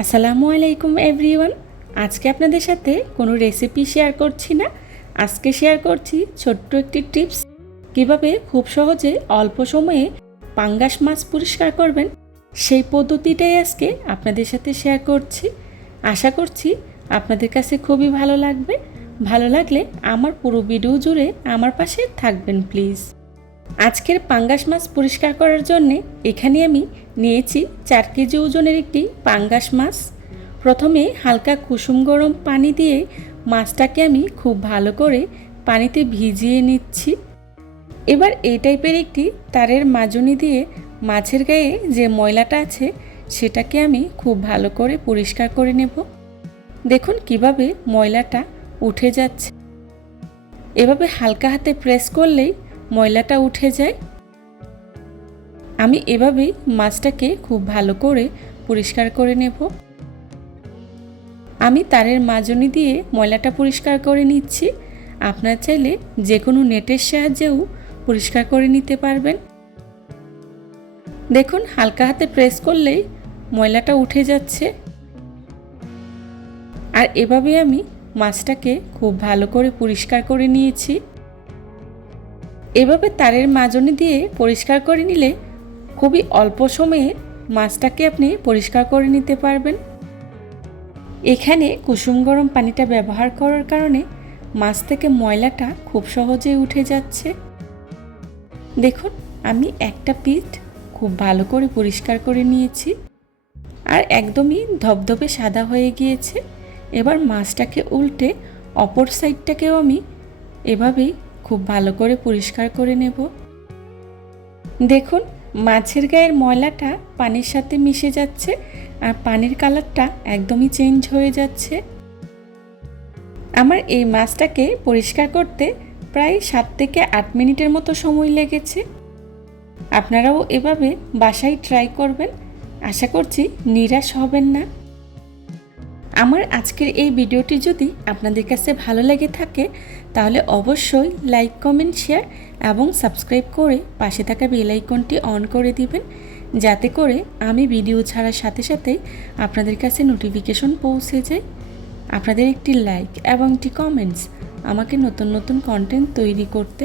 আসসালামু আলাইকুম এভরিওয়ান। আজকে আপনাদের সাথে কোনো রেসিপি শেয়ার করছি না, আজকে শেয়ার করছি ছোট্ট একটি টিপস কিভাবে খুব সহজে অল্প সময়ে পাঙ্গাস মাছ পরিষ্কার করবেন। সেই পদ্ধতিটাই আজকে আপনাদের সাথে শেয়ার করছি। আশা করছি আপনাদের কাছে খুবই ভালো লাগবে। ভালো লাগলে আমার পুরো ভিডিও জুড়ে আমার পাশে থাকবেন প্লিজ। আজকের পাঙ্গাস মাছ পরিষ্কার করার জন্যে এখানে আমি নিয়েছি 4 কেজি ওজনের একটি পাঙ্গাস মাছ। প্রথমে হালকা কুসুম গরম পানি দিয়ে মাছটাকে আমি খুব ভালো করে পানিতে ভিজিয়ে নিচ্ছি। এবার এই টাইপের একটি তারের মাজনি দিয়ে মাছের গায়ে যে ময়লাটা আছে সেটাকে আমি খুব ভালো করে পরিষ্কার করে নেব। দেখুন কিভাবে ময়লাটা উঠে যাচ্ছে। এভাবে হালকা হাতে প্রেস করলেই ময়লাটা উঠে যায়। আমি এভাবেই মাছটাকে খুব ভালো করে পরিষ্কার করে নেব। আমি তারের মাজনি দিয়ে ময়লাটা পরিষ্কার করে নিচ্ছি। আপনারা চাইলে যে কোনো নেটের সাহায্যেও পরিষ্কার করে নিতে পারবেন। দেখুন হালকা হাতে প্রেস করলেই ময়লাটা উঠে যাচ্ছে। আর এভাবে আমি মাছটাকে খুব ভালো করে পরিষ্কার করে নিয়েছি। এভাবে তারের মাজনি দিয়ে পরিষ্কার করে নিলে খুবই অল্প সময়ে মাছটাকে আপনি পরিষ্কার করে নিতে পারবেন। এখানে কুসুম গরম পানিটা ব্যবহার করার কারণে মাছ থেকে ময়লাটা খুব সহজেই উঠে যাচ্ছে। দেখুন আমি একটা পিঠ খুব ভালো করে পরিষ্কার করে নিয়েছি আর একদমই ধবধবে সাদা হয়ে গিয়েছে। এবার মাছটাকে উল্টে অপর সাইডটাকেও আমি এভাবেই খুব ভালো করে পরিষ্কার করে নেব। দেখুন মাছের গায়ের ময়লাটা পানির সাথে মিশে যাচ্ছে আর পানির কালারটা একদমই চেঞ্জ হয়ে যাচ্ছে। আমার এই মাছটাকে পরিষ্কার করতে প্রায় 7 থেকে 8 মিনিটের মতো সময় লেগেছে। আপনারাও এভাবে বাসায় ট্রাই করবেন, আশা করছি নিরাশ হবেন না। আমার আজকের এই ভিডিওটি যদি আপনাদের কাছে ভালো লেগে থাকে তাহলে অবশ্যই লাইক, কমেন্ট, শেয়ার এবং সাবস্ক্রাইব করে পাশে থাকা বেল আইকনটি অন করে দিবেন, যাতে করে আমি ভিডিও ছাড়ার সাথে সাথেই আপনাদের কাছে নোটিফিকেশন পৌঁছে যায়। আপনাদের একটি লাইক এবং একটি কমেন্টস আমাকে নতুন নতুন কন্টেন্ট তৈরি করতে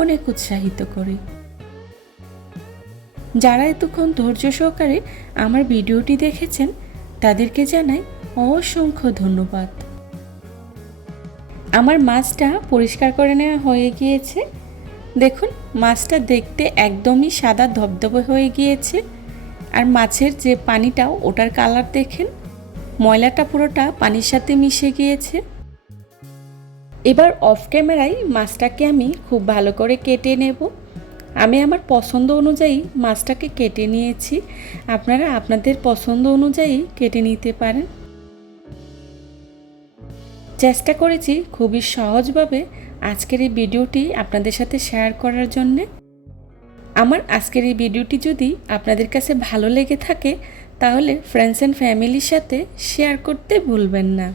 অনেক উৎসাহিত করে। যারা এতক্ষণ ধৈর্য সহকারে আমার ভিডিওটি দেখেছেন তাদেরকে জানাই অসংখ্য ধন্যবাদ। আমার মাছটা পরিষ্কার করে নেওয়া হয়ে গিয়েছে। দেখুন মাছটা দেখতে একদমই সাদা ধবধবে হয়ে গিয়েছে আর মাছের যে পানিটাও ওটার কালার দেখেন, ময়লাটা পুরোটা পানির সাথে মিশে গিয়েছে। এবার অফ ক্যামেরায় মাছটাকে আমি খুব ভালো করে কেটে নেব। আমি আমার পছন্দ অনুযায়ী মাছটাকে কেটে নিয়েছি, আপনারা আপনাদের পছন্দ অনুযায়ী কেটে নিতে পারেন। চেষ্টা করেছি খুবই সহজভাবে আজকের এই ভিডিওটি আপনাদের সাথে শেয়ার করার জন্যে। আমার আজকের এই ভিডিওটি যদি আপনাদের কাছে ভালো লেগে থাকে তাহলে ফ্রেন্ডস অ্যান্ড ফ্যামিলির সাথে শেয়ার করতে ভুলবেন না।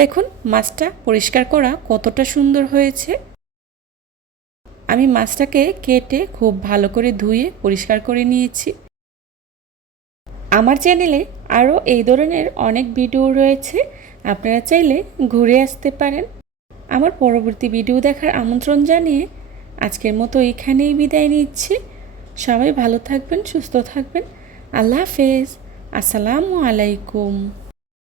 দেখুন মাছটা পরিষ্কার করা কতটা সুন্দর হয়েছে। আমি মাছটাকে কেটে খুব ভালো করে ধুয়ে পরিষ্কার করে নিয়েছি। আমার চ্যানেলে আরও এই ধরনের অনেক ভিডিও রয়েছে, আপনারা চাইলে ঘুরে আসতে পারেন। আমার পরবর্তী ভিডিও দেখার আমন্ত্রণ জানিয়ে আজকের মতো এখানেই বিদায় নিচ্ছি। সবাই ভালো থাকবেন, সুস্থ থাকবেন। আল্লাহ হাফেজ। আসসালামু আলাইকুম।